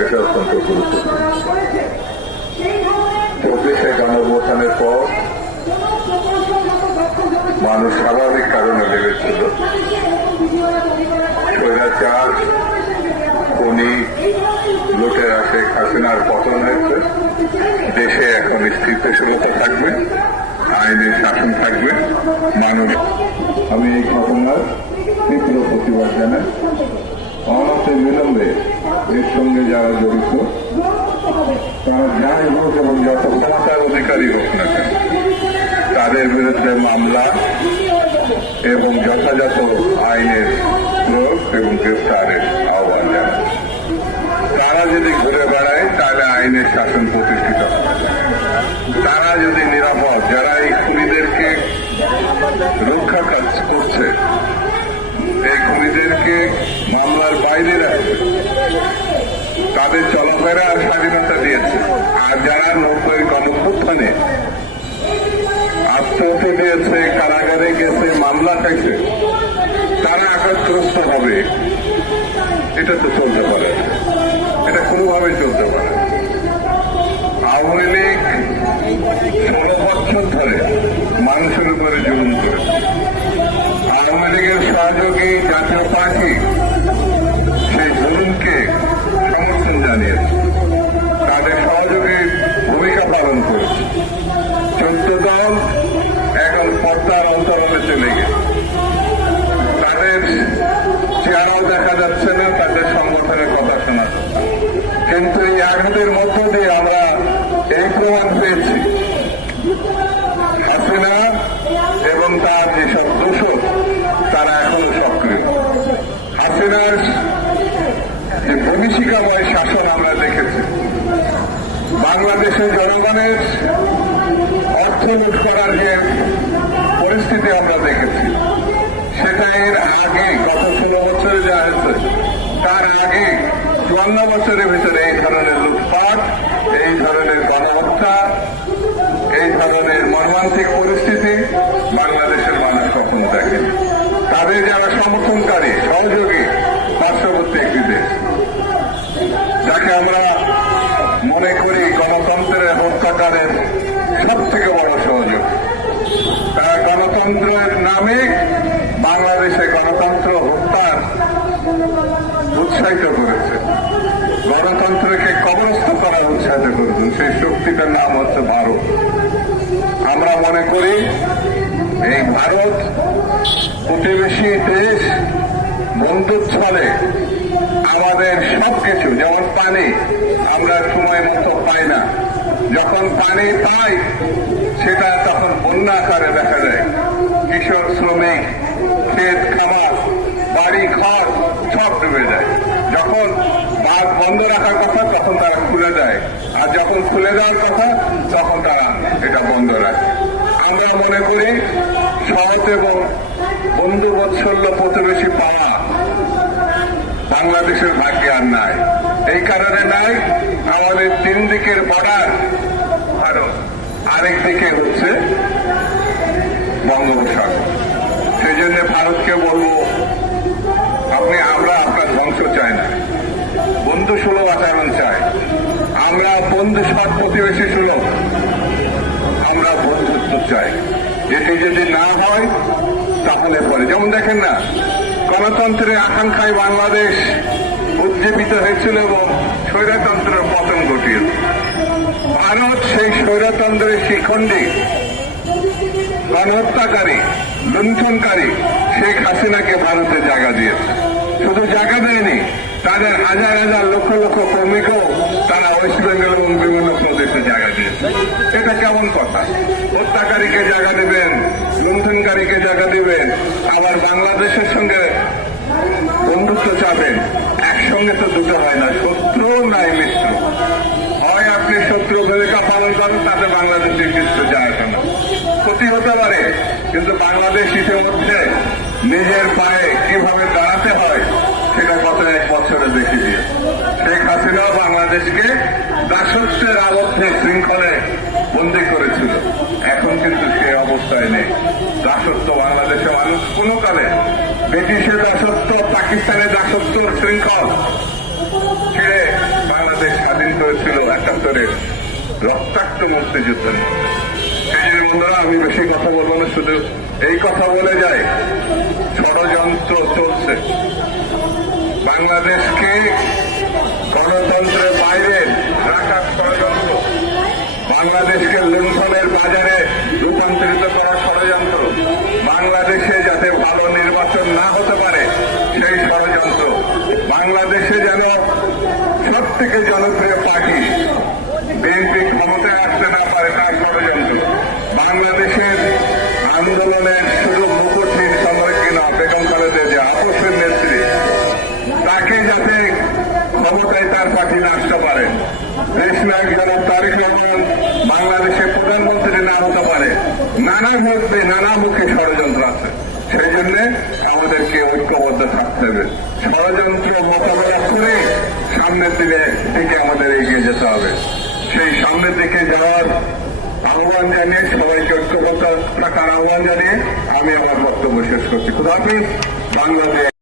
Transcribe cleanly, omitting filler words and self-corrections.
এটা অত্যন্ত গুরুত্বপূর্ণ। 24শে গণঅভ্যুত্থানের পর মানুষ স্বাভাবিক কারণে লেগেছিল। স্বৈরাচার খনি লুটেরা শেখ হাসিনার পতন হয়েছে। দেশে এখন স্থিতিশীলতা থাকবে, আইনের শাসন থাকবে। মানুষ আমি এই ঘটনার তীব্র প্রতিবাদ জানাই। অনতি বিলম্বে এর সঙ্গে যারা জড়িত তারা যাই হোক এবং যত ক্ষমতার অধিকারী হোক না কেন তাদের বিরুদ্ধে মামলা এবং যথাযথ আইনের প্রয়োগ এবং গ্রেফতারের আহ্বান জানায়। তারা যদি ঘুরে বেড়ায় তাহলে আইনের শাসন প্রতিষ্ঠিত হবে। তারা যদি নিরাপদ, যারা এই খুনিদেরকে রক্ষা কাজ করছে, এই খুনিদেরকে মামলার বাইরে রাখবে, তাদের চলাফেরার স্বাধীনতা দিয়েছে। আর যারা 90-এর গণঅভ্যুত্থানে আত্মহত্যা দিয়েছে, কারাগারে গেছে, মামলা খাইছে, তারা আঘাতগ্রস্ত হবে, এটা তো চলতে পারে, এটা কোনোভাবে চলতে পারে। আওয়ামী লীগ 16 বছর ধরে মানুষের উপরে জুলুম করেছে। আওয়ামী লীগের সহযোগী জাতীয় পার্টি সেই জুলুমকে সমর্থন জানিয়েছে, তাদের সহযোগী ভূমিকা পালন করেছে। 14 দল এখন পর্দার অন্তরালে চলে গেছে, তাদের চেহারাও দেখা যাচ্ছে না, তাদের সংগঠনের কথা শোনা যাচ্ছে। কিন্তু এই আঘাতের মধ্য দিয়ে আমরা এই প্রমাণ পেয়েছি হাসিনা এবং তার যেসব দোষর তারা এখনো সক্রিয়। হাসিনার যে ভূমিশিকাময় শাসন আমরা দেখেছি, বাংলাদেশের জনগণের অর্থ লুট করার যে পরিস্থিতি আমরা দেখেছি, সেটা এর আগে গত 16 বছরে যা হয়েছে তার আগে 54 বছরের ভিতরে এই ধরনের লুটপাট, এই ধরনের গণহত্যা, এই ধরনের মর্মান্তিক পরিস্থিতি বাংলাদেশের মানুষ কখনো দেখেন। তাদের যারা সমর্থনকারী, সহযোগী পার্শ্ববর্তী একটি দেশ, যাকে আমরা মনে করি গণতন্ত্রের হত্যাকারের সব থেকে বড় সহযোগী, তারা গণতন্ত্রের নামে বাংলাদেশে গণতন্ত্র হত্যার উৎসাহিত করেছে, গণতন্ত্রকে কবরস্থ করার উৎসাহিত করেছে। সেই শক্তিটার নাম হচ্ছে ভারত। আমরা মনে করি এই ভারত প্রতিবেশী দেশ, বন্ধুর ছলে আমাদের সবকিছু, যেমন পানি আমরা সময় মতো পাই না, যখন পানি পাই সেটা তখন বন্যা আকারে দেখা যায়। কৃষক, শ্রমিক, ক্ষেত খামার, বাড়ি ঘর সব ডুবে যায়। যখন বাঁধ বন্ধ রাখার কথা তখন তারা খুলে দেয়, আর যখন খুলে দেওয়ার কথা তখন তারা এটা বন্ধ রাখে। আমরা মনে করি সৎ এবং বন্ধু বৎসল্য প্রতিবেশী পাওয়া বাংলাদেশের ভাগ্যে আর নাই। এই কারণে নাই, আমাদের 3 দিকের বর্ডার ভারত, আরেক দিকে হচ্ছে বঙ্গোপসাগর। সেই জন্য ভারতকে বলবো, আমরা আপনার ধ্বংস চাই না, বন্ধু সুলভ আচরণ চাই। আমরা বন্ধু সৎ প্রতিবেশী সুলভ, আমরা বন্ধুত্ব চাই। এটি যদি না হয় তাহলে পরে, যেমন দেখেন না, গণতন্ত্রের আকাঙ্ক্ষায় বাংলাদেশ উজ্জীবিত হয়েছিল এবং স্বৈরতন্ত্রের পতন ঘটিয়েছে। ভারত সেই স্বৈরতন্ত্রের শিখণ্ডী, গণহত্যাকারী, লুণ্ঠনকারী শেখ হাসিনাকে ভারতে জায়গা দিয়েছে। শুধু জায়গা দেয়নি, তাদের হাজার হাজার লক্ষ লক্ষ কর্মীকেও তারা ওয়েস্ট বেঙ্গল এবং বিভিন্ন প্রদেশে জায়গা দিয়েছে। এটা কেমন কথা? হত্যাকারীকে জায়গা দিবেন, লুণ্ঠনকারীকে জায়গা দিবেন, আবার বাংলাদেশের সঙ্গে বন্ধুত্ব চাবেন। একসঙ্গে তো দুটো হয় না, শত্রু নাই মিত্র। হয় আপনি শত্রু ভূমিকা পালন করেন, তাতে বাংলাদেশের কিছু যায় না, ক্ষতি হতে পারে, কিন্তু বাংলাদেশ ইতিমধ্যে নিজের পায়ে কিভাবে দাঁড়াতে হয় সেটা গত 1 বছরে দেখে দিয়ে শেখ হাসিনা বাংলাদেশকে দাসত্বের আবদ্ধে শৃঙ্খলে বন্দী করেছিল। এখন কিন্তু সে অবস্থায় নেই। দাসত্ব বাংলাদেশে মানুষ কোনো কালে ব্রিটিশের দাসত্ব, পাকিস্তানের দাসত্ব শৃঙ্খল ছেড়ে বাংলাদেশ কিন্তু ছিল 71-এর রক্তাক্ত মুক্তিযুদ্ধের মধ্যে। সেই জন্য বন্ধুরা, আমি বেশি কথা বলবো না, শুধু এই কথা বলে যাই, ষড়যন্ত্র চলছে। বাংলাদেশকে গণতন্ত্রের বাইরে রাখার ষড়যন্ত্র, বাংলাদেশকে লুণ্ঠনের বাজারে রূপান্তরিত করার ষড়যন্ত্র, বাংলাদেশে যাতে ভালো নির্বাচন না হতে পারে সেই ষড়যন্ত্র, বাংলাদেশে যেন সব থেকে জনপ্রিয় পার্টি বিএনপি ক্ষমতায় আসতে না পারে তার ষড়যন্ত্র, বাংলাদেশের আন্দোলনের শুধু মুকুটহীন সম্রাজ্ঞী বেগম খালেদা জিয়া আপসের নেত্রী, তাকে যাতে ক্ষমতায় তার পার্টি না আসতে পারে, দেশনায়ক জনাব তারেক রহমান বাংলাদেশের প্রধানমন্ত্রী না হতে পারে, নানামুখী ষড়যন্ত্র আছে। সেই জন্য আমাদেরকে ঐক্যবদ্ধ থাকতে হবে, ষড়যন্ত্র মোকাবেলা করে সামনের দিকে আমাদের এগিয়ে যেতে হবে। সেই সামনের দিকে যাওয়ার আহ্বান জানিয়ে, সবাইকে ঐক্যবদ্ধ থাকার আহ্বান জানিয়ে আমি আমার বক্তব্য শেষ করছি। খুদা হাফেজ। বাংলাদেশ।